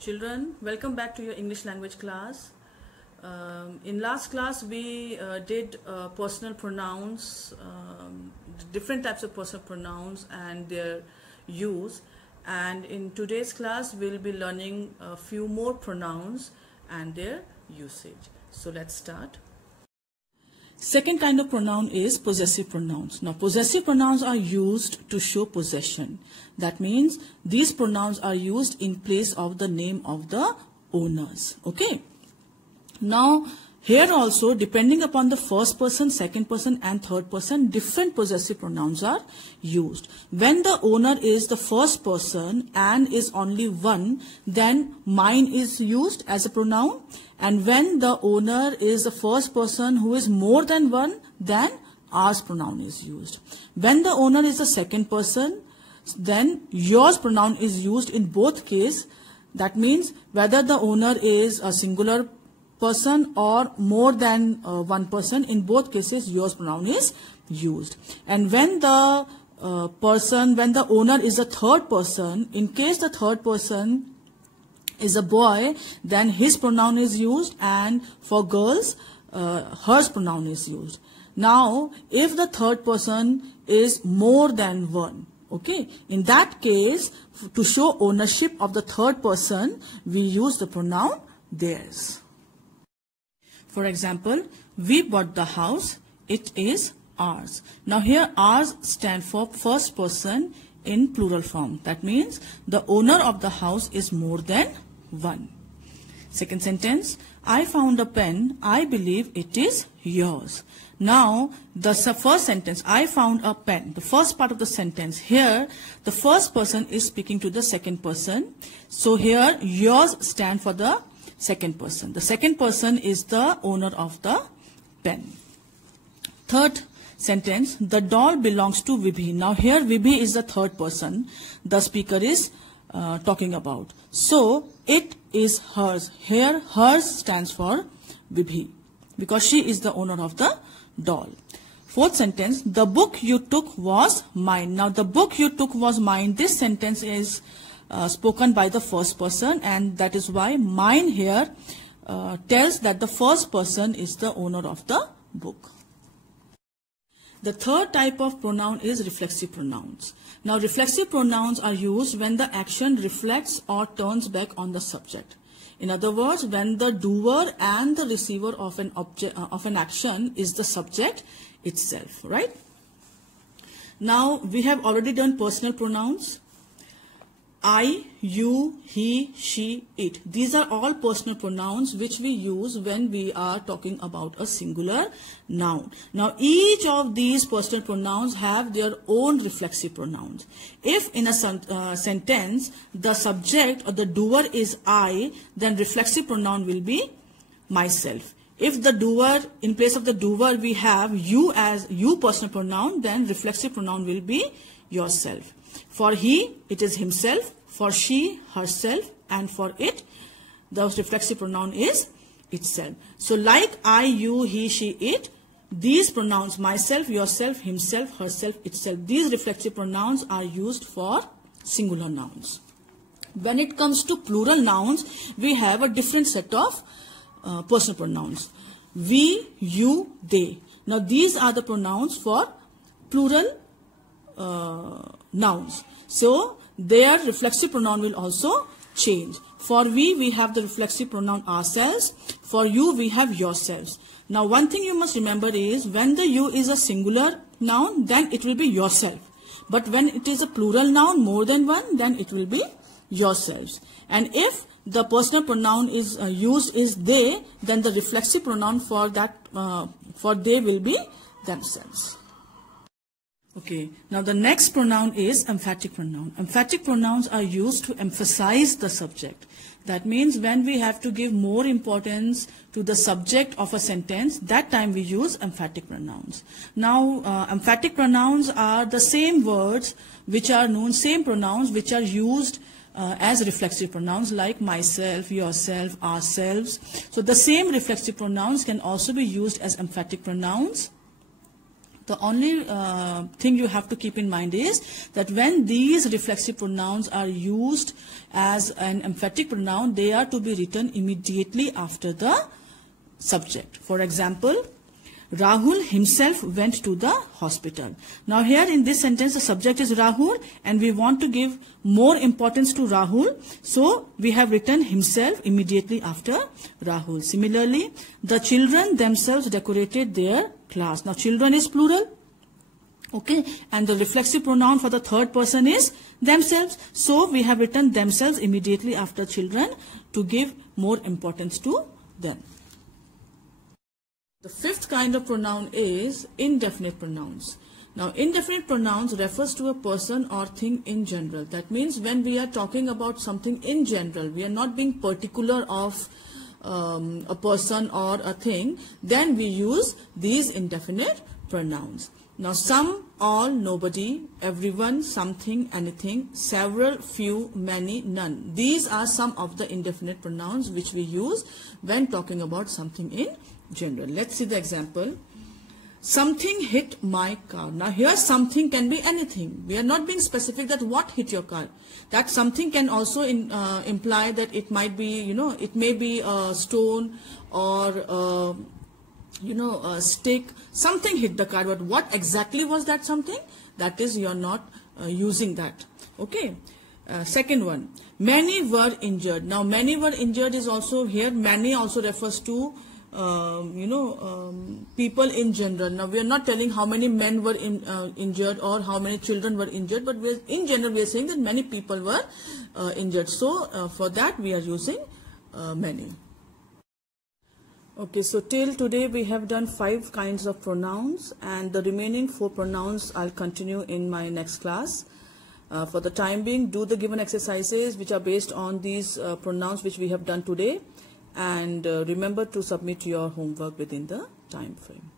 Children, welcome back to your English language class. In last class we did personal pronouns, different types of personal pronouns and their use, and in today's class we'll be learning a few more pronouns and their usage. So let's start. Second kind of pronoun is possessive pronouns. Now possessive pronouns are used to show possession. That means these pronouns are used in place of the name of the owners. Okay. Now here also, depending upon the first person, second person and third person, different possessive pronouns are used. When the owner is the first person and is only one, then mine is used as a pronoun. And when the owner is the first person who is more than one, then ours pronoun is used. When the owner is the second person, then yours pronoun is used in both cases. That means whether the owner is a singular person or more than one person, in both cases yours pronoun is used. And when the when the owner is a third person, in case the third person is a boy, then his pronoun is used, and for girls hers pronoun is used. Now if the third person is more than one, okay, in that case, to show ownership of the third person, we use the pronoun theirs. For example, we bought the house, it is ours. Now here ours stand for first person in plural form. That means the owner of the house is more than one. Second sentence, I found a pen, I believe it is yours. Now the first sentence, I found a pen, the first part of the sentence, here the first person is speaking to the second person. So here yours stand for the second person. The second person is the owner of the pen. Third sentence, the doll belongs to Vibhi. Now here Vibhi is the third person the speaker is talking about. So it is hers. Here hers stands for Vibhi because she is the owner of the doll. Fourth sentence, the book you took was mine. Now the book you took was mine. This sentence is spoken by the first person, and that is why mine here tells that the first person is the owner of the book. The third type of pronoun is reflexive pronouns. Now reflexive pronouns are used when the action reflects or turns back on the subject. In other words, when the doer and the receiver of an action is the subject itself, right? Now we have already done personal pronouns. I, you, he, she, it. These are all personal pronouns which we use when we are talking about a singular noun. Now each of these personal pronouns have their own reflexive pronouns. If in a sentence the subject or the doer is I, then reflexive pronoun will be myself. If the doer, in place of the doer we have you as you personal pronoun, then reflexive pronoun will be yourself. For he, it is himself. For she, herself. And for it, the reflexive pronoun is itself. So like I, you, he, she, it, these pronouns, myself, yourself, himself, herself, itself, these reflexive pronouns are used for singular nouns. When it comes to plural nouns, we have a different set of personal pronouns. We, you, they. Now these are the pronouns for plural nouns. So their reflexive pronoun will also change. For we have the reflexive pronoun ourselves. For you, we have yourselves. Now one thing you must remember is when the you is a singular noun, then it will be yourself. But when it is a plural noun, more than one, then it will be yourselves. And if the personal pronoun is used is they, then the reflexive pronoun for that for they will be themselves. Okay, now the next pronoun is emphatic pronoun. Emphatic pronouns are used to emphasize the subject. That means when we have to give more importance to the subject of a sentence, that time we use emphatic pronouns. Now, emphatic pronouns are the same words which are known, same pronouns which are used as reflexive pronouns like myself, yourself, ourselves. So the same reflexive pronouns can also be used as emphatic pronouns The only thing you have to keep in mind is that when these reflexive pronouns are used as an emphatic pronoun, they are to be written immediately after the subject. For example, Rahul himself went to the hospital. Now here in this sentence the subject is Rahul and we want to give more importance to Rahul. So we have written himself immediately after Rahul. Similarly, the children themselves decorated their class. Now children is plural. Okay, and the reflexive pronoun for the third person is themselves. So we have written themselves immediately after children to give more importance to them. The fifth kind of pronoun is indefinite pronouns. Now, indefinite pronouns refers to a person or thing in general. That means when we are talking about something in general, we are not being particular of a person or a thing, then we use these indefinite pronouns. Now, some, all, nobody, everyone, something, anything, several, few, many, none. These are some of the indefinite pronouns which we use when talking about something in general. Let's see the example. Something hit my car. Now here something can be anything. We are not being specific that what hit your car. That something can also imply that it might be, it may be a stone or a stick. Something hit the car, but what exactly was that something? That is, you are not using that. Okay. Second one, many were injured. Now many were injured is also here. Many also refers to people in general. Now we are not telling how many men were injured or how many children were injured, but in general we are saying that many people were injured. So for that we are using many. Okay, so till today we have done 5 kinds of pronouns, and the remaining 4 pronouns I'll continue in my next class. For the time being, do the given exercises which are based on these pronouns which we have done today, and remember to submit your homework within the time frame.